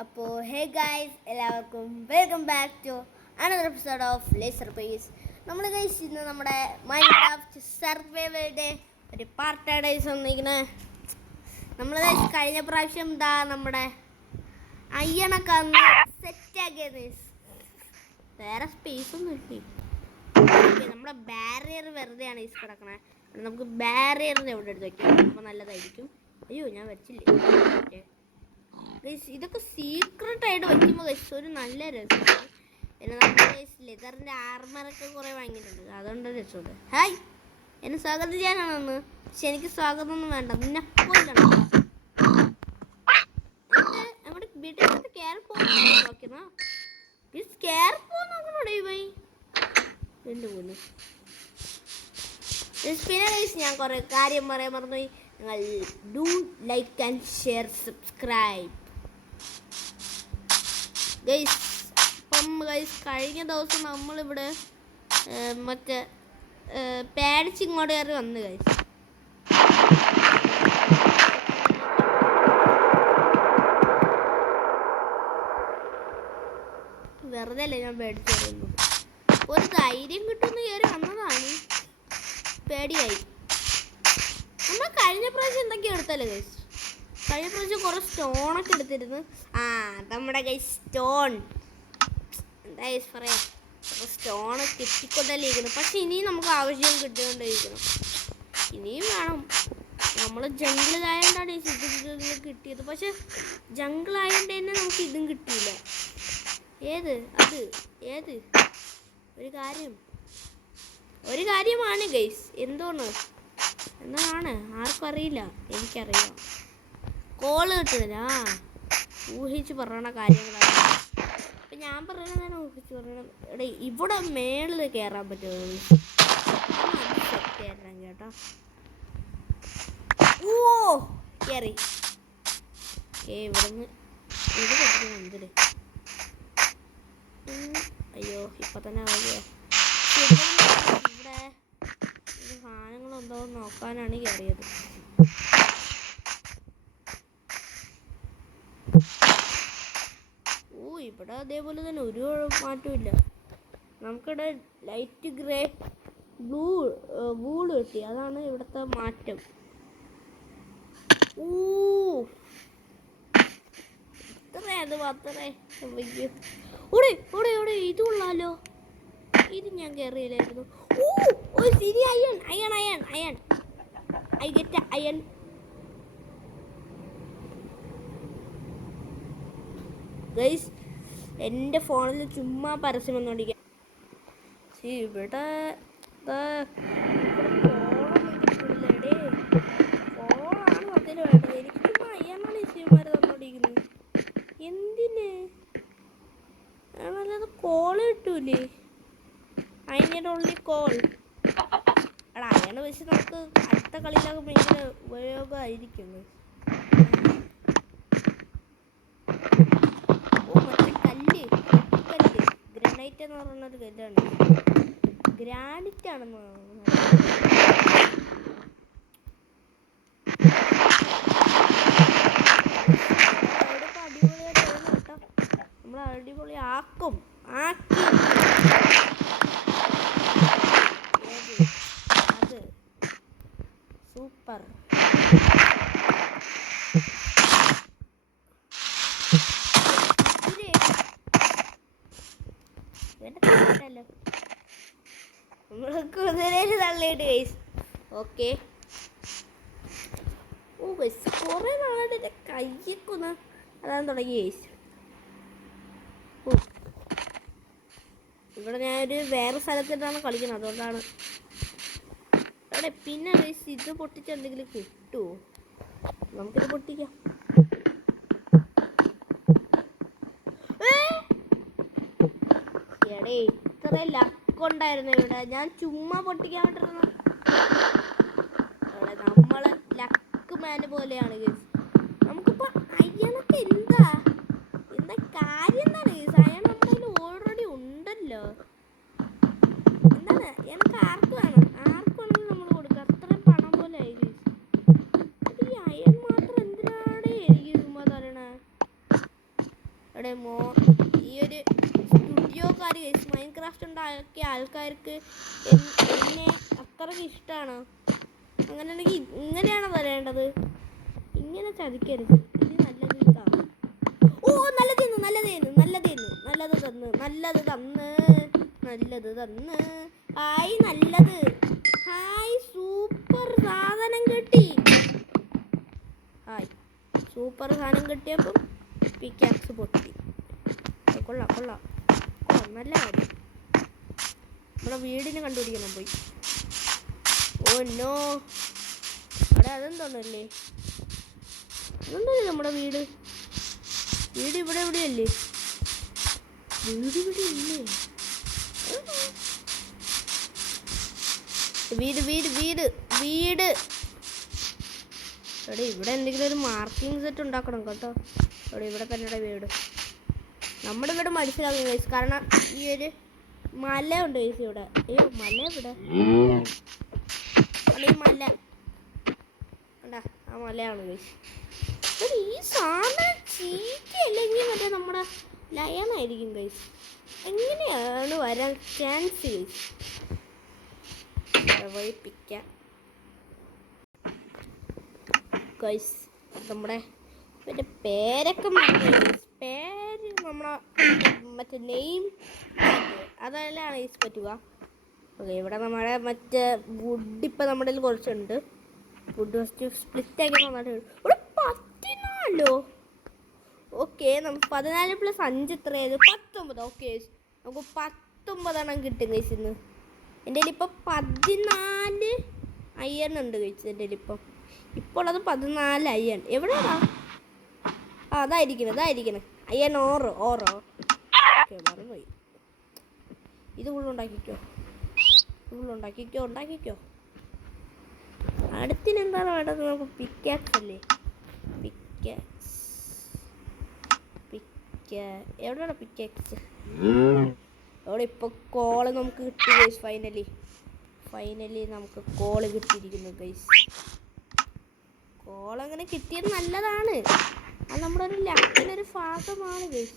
അപ്പോൾ hey guys എല്ലാവർക്കും welcome back to another episode of laser pace. നമ്മൾ guys ഇന്ന് നമ്മുടെ മൈൻക്രാഫ്റ്റ് സർവൈവലിൻ്റെ ഒരു പാർട്ടാണ് ഗൈസ് വന്നിരിക്കുന്നത്. നമ്മൾ ഗൈസ് കഴിഞ്ഞ പ്രാവശ്യം നമ്മുടെ അയ്യണൊക്കെ അന്ന് സെറ്റാക്കിയത് ഗൈസ്. വേറെ സ്പേസ് ഒന്നും കിട്ടി. നമ്മുടെ ബാരിയർ വെറുതെയാണ് ഗൈസ് കിടക്കണേ. നമുക്ക് ബാരിയറിൻ്റെ എവിടെ എടുത്ത് വയ്ക്കാം, അപ്പോൾ നല്ലതായിരിക്കും. അയ്യോ ഞാൻ വെച്ചില്ലേ. ഓക്കെ ഇതൊക്കെ സീക്രട്ട് ആയിട്ട് വയ്ക്കുമ്പോൾ ഒരു നല്ല രസമാണ്. പിന്നെ നമ്മുടെ ലെതറിൻ്റെ ആർമറൊക്കെ കുറേ വാങ്ങിയിട്ടുണ്ട്, അതുകൊണ്ട് രസമുണ്ട്. ഹായ്, എന്നെ സ്വാഗതം ചെയ്യാനാണെന്ന്. പക്ഷെ എനിക്ക് സ്വാഗതമൊന്നും വേണ്ട, നിന്നെ കൊല്ലണം. നമ്മുടെ വീട്ടിൽ കയറി പോകുന്ന എൻ്റെ പോലും. പിന്നെ ഞാൻ കുറേ കാര്യം പറയാൻ മറന്നുപോയി. നിങ്ങൾ do like and share subscribe guys. ഇപ്പം ഗൈസ് കഴിഞ്ഞ ദിവസം നമ്മളിവിടെ മറ്റേ പേടിച്ച് ഇങ്ങോട്ട് കയറി വന്നു ഗൈസ്. വെറുതെ അല്ലേ ഞാൻ പേടിച്ച് കയറുന്നു. ഒരു ധൈര്യം കിട്ടുമെന്ന് കയറി വന്നതാണ്, പേടിയായി. നമ്മൾ കഴിഞ്ഞ പ്രാവശ്യം എന്തൊക്കെയാണ് എടുത്തല്ലേ ഗൈസ്? കഴിഞ്ഞ പ്രാവശ്യം കുറേ സ്റ്റോണൊക്കെ എടുത്തിരുന്നു. നമ്മുടെ ഗൈസ് സ്റ്റോൺ എന്താ ഗൈസ് പറയാം, കുറേ സ്റ്റോണ് കിട്ടിക്കൊണ്ടല്ലേ ഇരിക്കുന്നു. പക്ഷെ ഇനിയും നമുക്ക് ആവശ്യം കിട്ടിക്കൊണ്ടിരിക്കണം, ഇനിയും വേണം. നമ്മൾ ജംഗിളായതുകൊണ്ടാണ് ഈ ഇത് കിട്ടിയത്. പക്ഷെ ജംഗിളായതുകൊണ്ട് തന്നെ നമുക്ക് ഇതും കിട്ടിയില്ല. ഏത് ഒരു കാര്യമാണ് ഗൈസ്. എന്താണ് ആർക്കും അറിയില്ല, എനിക്കറിയാം. കോള് കിട്ടുന്നില്ല. ഊഹിച്ച് പറയണ കാര്യങ്ങളാണ്. അപ്പം ഞാൻ പറയണതാണ് ഊഹിച്ച് പറയണത്. എടേ ഇവിടെ മേളിൽ കയറാൻ പറ്റുമോ? സെറ്റായിരുന്നു കേട്ടോ. ഓ കയറി. ഇവിടുന്ന് ഇത് പറ്റുന്ന എന്തില്? അയ്യോ ഇപ്പം തന്നെ വഴിയോ. ഇവിടെ സാധനങ്ങളുണ്ടോ എന്ന് നോക്കാനാണ് കയറിയത്. ഇവിടെ അതേപോലെ തന്നെ ഒരു മാറ്റമില്ല. നമുക്കിവിടെ ലൈറ്റ് ഗ്രേ വൂള് കിട്ടി, അതാണ് ഇവിടുത്തെ മാറ്റം. അത് മാത്രമേ ഇത് കൊള്ളാലോ. ഇത് ഞാൻ കയറിയില്ലായിരുന്നു. Iron I get iron. Guys എൻ്റെ ഫോണിൽ ചുമ്മാ പരസ്യം വന്നുകൊണ്ടിരിക്കുക. ഇവിടെ ഫോണാണ് അതിൽ വേണ്ടത്. എനിക്ക് ചുമ്മാ അയ്യാനാണ് ഈശ്വരന്മാർ തന്നോണ്ടിരിക്കുന്നത്. എന്തിന് നല്ലത് കോള് കിട്ടൂലേ? അതിൻ്റെ ഓൺലി കോൾ. എടാ അയ്യാണ് വെച്ച് നമുക്ക് അടുത്ത കളിയിലൊക്കെ ഭയങ്കര ഉപയോഗമായിരിക്കും. ഗ്രാനൈറ്റ് എന്ന് പറയുന്നൊരു കല്ലാണ്. ഗ്രാനൈറ്റ് ആണെന്ന് അടിപൊളിയായിട്ട് കേട്ടോ. നമ്മൾ അടിപൊളി ആക്കി അത് സൂപ്പർ. കുതിരയിൽ തള്ളിയിട്ട് ഗൈസ്. ഓക്കെ ഗൈസ് കുറേ നാളായിട്ട് എൻ്റെ കയ്യൊക്കെ അതാണ് തുടങ്ങി ഗൈസ്. ഇവിടെ ഞാനൊരു വേറെ സ്ഥലത്തിട്ടാണ് കളിക്കുന്നത്, അതുകൊണ്ടാണ്. അവിടെ പിന്നെ ഗൈസ് ഇത് പൊട്ടിച്ച് എന്തെങ്കിലും കിട്ടുമോ? നമുക്കിത് പൊട്ടിക്കാം. എടേ ഇത്ര ലക്കുണ്ടായിരുന്നു ഇവിടെ. ഞാൻ ചുമ്മാ പൊട്ടിക്കാൻ പറ്റുന്ന നമ്മളെ ലക്ക് മാന് പോലെയാണ് ഗൈസ്. നമുക്കിപ്പോൾ അയ്യണൊക്കെ എന്താ കാര്യം എന്താണ് ഗൈസ്? അയ്യൺ നമ്മുടെ കയ്യിൽ ഓൾറെഡി ഉണ്ടല്ലോ. എന്താണ് എനിക്ക് ആർക്ക് വേണമെങ്കിലും നമ്മൾ കൊടുക്കുക. അത്രയും പണം പോലെ ആയി ഗൈസ്. ഈ അയ്യൺ മാത്രം എന്തിനാണ് എനിക്ക് ചുമ്മാ തരണേ? അവിടെ ഈ ഒരു സ്റ്റുഡിയോക്കാർ മൈൻക്രാഫ്റ്റ് ഉണ്ടാക്കിയ ആൾക്കാർക്ക് എന്നെ അത്രയ്ക്ക് ഇഷ്ടമാണ്. അങ്ങനെയാണെങ്കിൽ ഇങ്ങനെയാണോ തരേണ്ടത്? ഇങ്ങനെ ചതിക്കരുത്. ഇത് നല്ലത് ഇതാണ്. ഓ നല്ലതേന്ന് നല്ലതേന്ന് നല്ലതേന്ന് നല്ലത് തന്ന് നല്ലത് തന്ന് നല്ലത് തന്ന് ഹായ് നല്ലത്. ഹായ് സൂപ്പർ സാധനം കിട്ടി. ഹായ് സൂപ്പർ സാധനം കിട്ടിയപ്പം പിക്കാക്സ് പൊട്ടി. കൊള്ളാം കൊള്ളാം കൊള്ളാം, നല്ല കാര്യം. നമ്മുടെ വീടിന് കണ്ടുപിടിക്കണം പോയി. ഓ നോ, അവിടെ അതെന്തോന്നല്ലേ? ഇതുണ്ടല്ലേ നമ്മുടെ വീട്. വീട് ഇവിടെ എവിടെയല്ലേ? വീട് ഇവിടെ ഇല്ലേ? വീട് വീട് വീട് വീട് എവിടെ? ഇവിടെ എന്തെങ്കിലും ഒരു മാർക്കിംഗ് സെറ്റ് ഉണ്ടാക്കണം കേട്ടോ. ഇവിടെ തന്നെ വീട്. നമ്മുടെ വീട് മനസ്സിലാകും ഗൈസ്, കാരണം ഈ ഒരു മല ഉണ്ട് ഗൈസ് ഇവിടെ. അയ്യോ മല ഇവിടെ, ഈ മല ഉണ്ടാ, ആ മലയാണ് ഗൈസ്. ഈ സാധനം ചീറ്റല്ലെങ്കിൽ മറ്റേ നമ്മുടെ ലയണായിരിക്കും ഗൈസ്. എങ്ങനെയാണ് വരാൻ ചാൻസ് ഗൈസ്? വഴിപ്പിക്കാം ഗൈസ്. നമ്മുടെ മറ്റേ പേരൊക്കെ പേര് നമ്മളെ മറ്റേ നെയിം അതെല്ലാം ഗൈസ് പറ്റുക. ഓക്കെ, ഇവിടെ നമ്മുടെ മറ്റേ വുഡ് ഇപ്പം നമ്മുടെ കയ്യിൽ കുറച്ചുണ്ട്. വുഡ് ഫസ്റ്റ് സ്പ്ലിറ്റ് ആക്കി നന്നായിട്ട് ഇവിടെ 14. ഓക്കെ, നമുക്ക് 14 + 5 എത്രയായത്? 19. ഓക്കെ, നമുക്ക് 19 കിട്ടും ഗൈസ് ഇന്ന്. എൻ്റെ കയ്യിൽ ഇപ്പം 14 അയ്യൺ ഉണ്ട് ഗൈസ്. എൻ്റെ കയ്യിൽ ഇപ്പോൾ ഉള്ളത് 14 അയ്യൺ. എവിടെയാണോ? ആ അതായിരിക്കണം അയ്യൺ ഓറോ. ഓക്കെ മറന്നുപോയി. ഇത് ഉണ്ടാക്കിക്കോ. അടുത്തിനെന്താണ് വേണ്ടത്? നമുക്ക് പിക്കാക്സ് അല്ലേ? എവിടെയാണ് പിക്കാക്സ്? അവിടെ ഇപ്പോൾ കോള് നമുക്ക് കിട്ടി ഗൈസ്. ഫൈനലി നമുക്ക് കോള് കിട്ടിയിരിക്കുന്നു ഗൈസ്. കോളങ്ങനെ കിട്ടിയത് നല്ലതാണ്. അത് നമ്മുടെ ഒരു ലക്കിനൊരു ഭാഗമാണ് ഗൈസ്.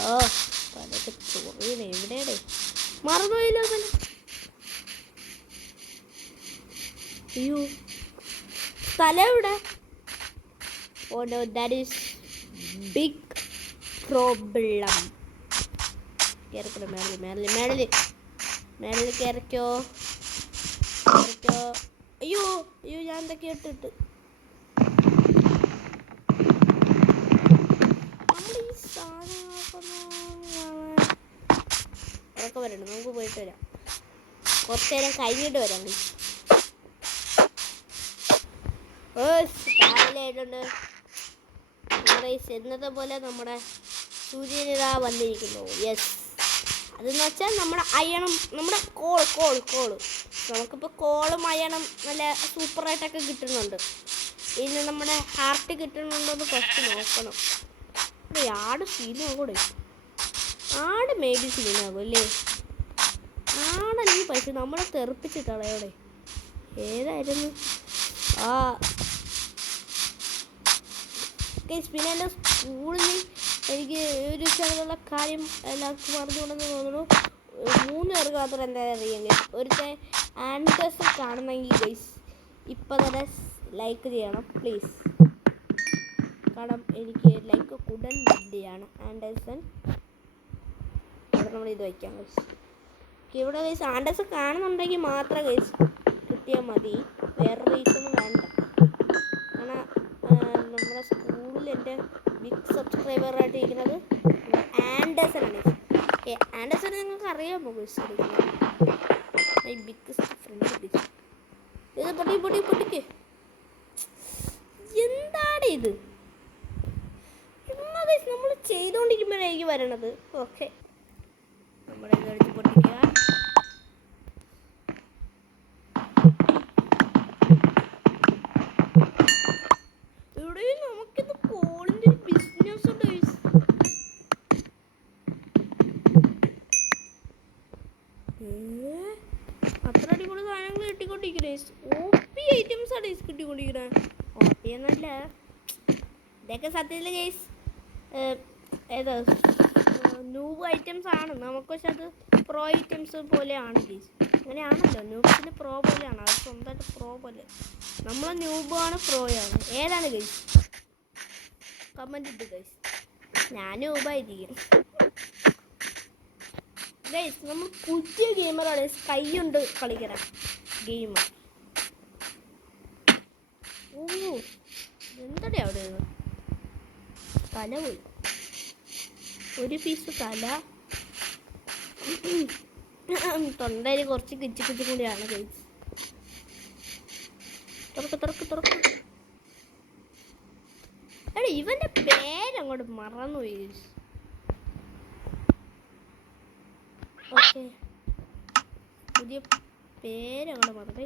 ഓ പലതൊക്കെ ചോറിന് എവിടെയാണ്? മറന്നുപോയില്ലോ. അയ്യോ സ്ഥലം എവിടെ? Oh no, that is big problem. കേറിക്കോ മേളിൽ കേറിക്കോ. അയ്യോ ഞാൻ എന്തൊക്കെ ഇട്ടിട്ട് നമ്മൾ ഈ സാധനങ്ങളൊക്കെ വരണം. നമുക്ക് പോയിട്ട് വരാം, കുറച്ചു നേരം കഴിഞ്ഞിട്ട് വരാം. രാവിലെ ആയിട്ടുണ്ട്. എന്നത്തെ പോലെ നമ്മുടെ സൂര്യനിതാ വന്നിരിക്കുന്നു. യെസ്, അതെന്ന് വെച്ചാൽ നമ്മുടെ അയണം, നമ്മുടെ കോള് നമുക്കിപ്പോൾ കോളും അയണം നല്ല സൂപ്പറായിട്ടൊക്കെ കിട്ടുന്നുണ്ട്. ഇനി നമ്മുടെ ഹാർട്ട് കിട്ടുന്നുണ്ടോയെന്ന് ഫസ്റ്റ് നോക്കണം. ആട് സീനാകൂടെ? ആട് മേബി സീനാകും അല്ലേ? ആടല്ലെങ്കിൽ പക്ഷെ നമ്മളെ തെറിപ്പിച്ചിട്ടാണ് അവിടെ. ഏതായിരുന്നു പിന്നെ എൻ്റെ സ്കൂളിൽ എനിക്ക് ഒരു സ്ഥലത്തുള്ള കാര്യം എല്ലാവർക്കും പറഞ്ഞുകൊണ്ടെന്ന് തോന്നുന്നു. 3 പേർക്ക് മാത്രം എന്തായാലും അറിയാം ഗൈസ്. ഒരുത്തെ ആൻഡേഴ്സൺ കാണുന്നെങ്കിൽ ഗൈസ് ഇപ്പം തന്നെ ലൈക്ക് ചെയ്യണം പ്ലീസ്. കാരണം എനിക്ക് ലൈക്ക് ഉടൻ വേണ്ടിയാണ്. ആൻഡേഴ്സൺ ഇവിടെ നമ്മൾ ഇത് വയ്ക്കാം ഗൈസ്. ഇവിടെ ഗൈസ് ആൻഡേഴ്സൺ കാണുന്നുണ്ടെങ്കിൽ മാത്രം ഗൈസ് കിട്ടിയാൽ മതി, വേറെ റീസണും വേണ്ട. കാരണം നമ്മുടെ സ്കൂളിൽ എൻ്റെ ബിഗ് സബ്സ്ക്രൈബറായിട്ട് ഇരിക്കുന്നത് ആൻഡേഴ്സൺ ആണ്. ആൻഡേഴ്സൺ നിങ്ങൾക്ക് അറിയാമോ ഗൈസ്? My biggest front. ഇത് പൊട്ടിക്ക്. എന്താണ് ഇത്? എന്നാ ഗൈസ് നമ്മൾ ചെയ്തുകൊണ്ടിരിക്കുമ്പോഴായിരിക്കും വരണത്. ഓക്കെ, നമ്മുടെ ഇതെടുത്ത് പൊട്ടിക്കുക. നമുക്കിത് കോളിൻ്റെ ഒരു ബിസിനസ് ഉണ്ട് ഗൈസ്. അത്ര അടിപൊളി സാധനങ്ങൾ കിട്ടിക്കൊണ്ടിരിക്കുന്നത്. OP ഐറ്റംസ് ആണ് കിട്ടിക്കൊണ്ടിരിക്കുന്നത്. OP എന്നല്ല, ഇതൊക്കെ സത്യത്തിൽ ഗൈസ് ഏത് ന്യൂബ് ഐറ്റംസ് ആണ് നമുക്ക്, പക്ഷെ അത് പ്രോ ഐറ്റംസ് പോലെയാണ് ഗൈസ്. അങ്ങനെയാണല്ലോ, ന്യൂബ്സിന് പ്രോ പോലെയാണ്, അത് സ്വന്തമായിട്ട് പ്രോ പോലെ. നമ്മൾ ന്യൂബാണ് പ്രോയാണ്, ഏതാണ് ഗൈസ്? കമൻറ്റ് ഇട്ട് ഗൈസ്. ഞാൻ ന്യൂബായിരിക്കും ഗൈസ്. നമ്മൾ പുതിയ ഗെയിമറാണ്, കൈ കൊണ്ട് കളിക്കണ ഗെയിം. ഓ എന്തടേ അവിടെ തല പോയി, ഒരു പീസ് തല. തൊണ്ടയിൽ കുറച്ച് കിച്ച് കിച്ച് കൂടിയാണ് ഗൈസ്. തുറക്ക്. എടാ ഇവന്റെ പേരങ്ങോട്ട് മറന്നുപോയി. ഓക്കെ, പുതിയ പേരങ്ങോട്ട് മറന്നു.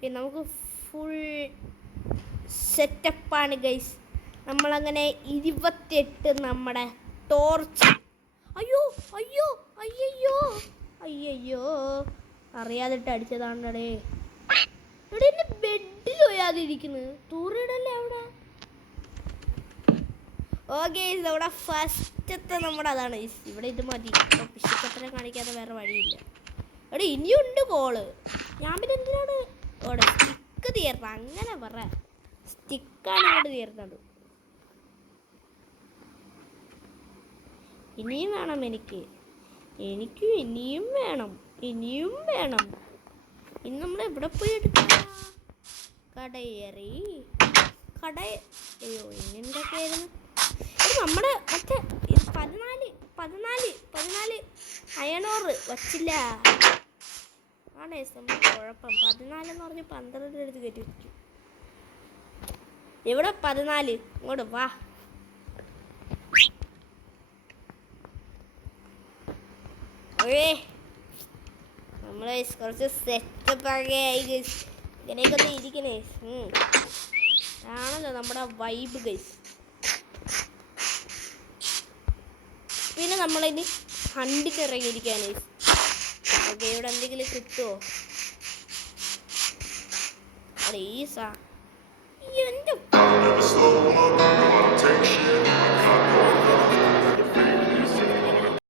പിന്നെ നമുക്ക് ഫുൾ സെറ്റപ്പാണ് ഗൈസ്. നമ്മളങ്ങനെ 28 നമ്മുടെ ടോർച്ച്. അയ്യോ അറിയാതിട്ട് അടിച്ചതാണേ. ഇവിടെ എൻ്റെ ബെഡിൽ പോയാതിരിക്കുന്നത്, തൂറിടല്ലേ അവിടെ. ഓക്കെ, നമ്മുടെ ഫസ്റ്റത്തെ നമ്മുടെ അതാണ്. ഇവിടെ ഇത് മതി, ഇപ്പോൾ പിശുക്കത്ര കാണിക്കാതെ വേറെ വഴിയില്ല. അവിടെ ഇനിയുണ്ട് കോള്. ഞാൻ പിന്നെ എന്തിനാണ് അവിടെ സ്റ്റിക്ക് തീർന്നത്? അങ്ങനെ പറ, സ്റ്റിക്കാണ് ഇവിടെ തീർന്നത്. ഇനിയും വേണം എനിക്ക് ഇനിയും വേണം. ഇനി നമ്മൾ എവിടെ പോയി എടുക്കാം? അയ്യോ ഇനി എന്തൊക്കെയായിരുന്നു നമ്മുടെ മറ്റേ 14 അയണോറ് വച്ചില്ല ആണേ നമ്മൾ കുഴപ്പം. 14 എന്ന് പറഞ്ഞ് 12 എടുത്ത് കയറ്റി വയ്ക്കും. എവിടെ 14? ഇങ്ങോട്ട് വാ. നമ്മൾ കുറച്ച് സെറ്റപ്പ് ഒക്കെ ആയി ഗൈസ്. ഇങ്ങനെയൊക്കെ ഒന്ന് ഇരിക്കണേ ആണല്ലോ നമ്മുടെ വൈബ് ഗൈസ്. പിന്നെ നമ്മളിനി ഹണ്ടിക്ക് ഇറങ്ങിയിരിക്കുകയാണ് ഗൈസ്. ഓക്കെ, ഇവിടെ എന്തെങ്കിലും കിട്ടുമോ? എൻ്റെ